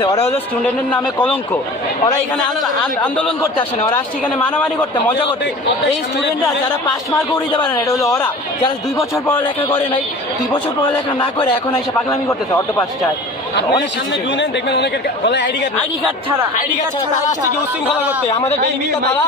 আছে, ওরা হলো স্টুডেন্টের নামে কলঙ্ক। ওরা এখানে আন্দোলন করতে আসে না, ওরা আসছে এখানে মারামারি করতে, মজা করতে। এই স্টুডেন্টরা যারা পাস মার্ক উড়িতে পারে না, এটা হলো ওরা যারা 2 বছর পড়ালেখা করে নাই, 2 বছর পড়ালেখা না করে এখন এসে পাগলামি করতেছে অটো পাস চায়। অনেক সামনে শুনেন দেখবেন অনেকের গলায় আইডি কার্ড ছাড়া আসছে কি উশৃঙ্খলা করতে আমাদের বেনিফিটটা তারা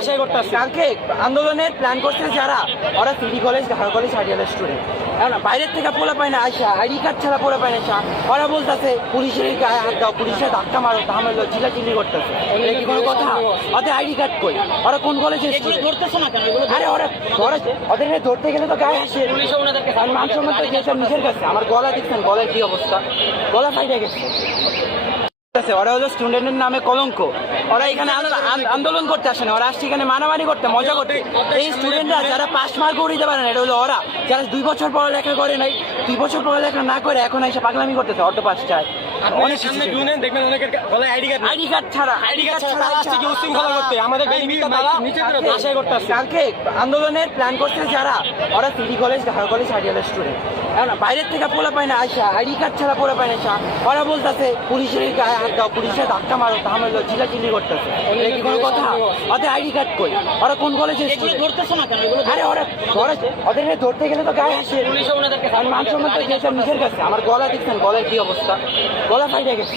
আশাই করতেছে। কালকে আন্দোলনের প্ল্যান করছে যারা, ওরা সিটি কলেজ, ঢাকা কলেজ, হাটিয়ালা স্টুডেন্ট। এখন বাইরের থেকে পোলা পায় না আসা, আইডি কার্ড ছাড়া পোলা পায় না আসা। ওরা বলতেছে পুলিশের গায়ে হাত দাও, পুলিশের ধাক্কা মারো, তাহলে চিল্লাচিল্লি করতেছে। এটা কি কোনো কথা? ওদের আইডি কার্ড কই? ওরা কোন কলেজে ধরতেছে না কেন? আরে ওরা ওদের ধরতে গেলে তো গায়ে আসে, মান সম্মান তো যেসব নিজের কাছে। আমার গলা দেখছেন, গলার কি অবস্থা, গলা ফাইটে গেছে। ওরা হলো স্টুডেন্টের নামে কলঙ্ক। ওরা এখানে আন্দোলন করতে আসে না, ওরা আসছে এখানে মারামারি করতে, মজা করতে। এই স্টুডেন্টরা যারা পাস মার্ক উড়িতে পারে না, এটা হলো ওরা যারা 2 বছর পড়ালেখা করে নাই, 2 বছর পড়ালেখা না করে এখন এসে পাগলামি করতেছে অটো পাস চায়। অনেক সামনে শুনেন দেখবেন অনেকের গলায় আইডি কার্ড ছাড়া আসছে কি উশৃঙ্খলা করতে আমাদের বেনিফিটটা তারা আশাই করতেছে। কালকে আন্দোলনের প্ল্যান করছে যারা, ওরা সিটি কলেজ, ঢাকা কলেজ, হাটিয়ালা স্টুডেন্ট। এখন বাইরের থেকে পোলা পায় না আসা, আইডি কার্ড ছাড়া পোলা পায় না আসা। ওরা বলতেছে পুলিশের গায়ে হাত দাও, পুলিশের ধাক্কা মারো, তাহলে চিল্লাচিল্লি করতেছে। এটা কি কোনো কথা? ওদের আইডি কার্ড কই? ওরা কোন কলেজে ধরতেছে না কেন? আরে ওরা ওদের ধরতে গেলে তো গায়ে আসে, মান সম্মান তো যেসব নিজের কাছে। আমার গলা দেখছেন, গলার কি অবস্থা, গলা ফাইটে গেছে।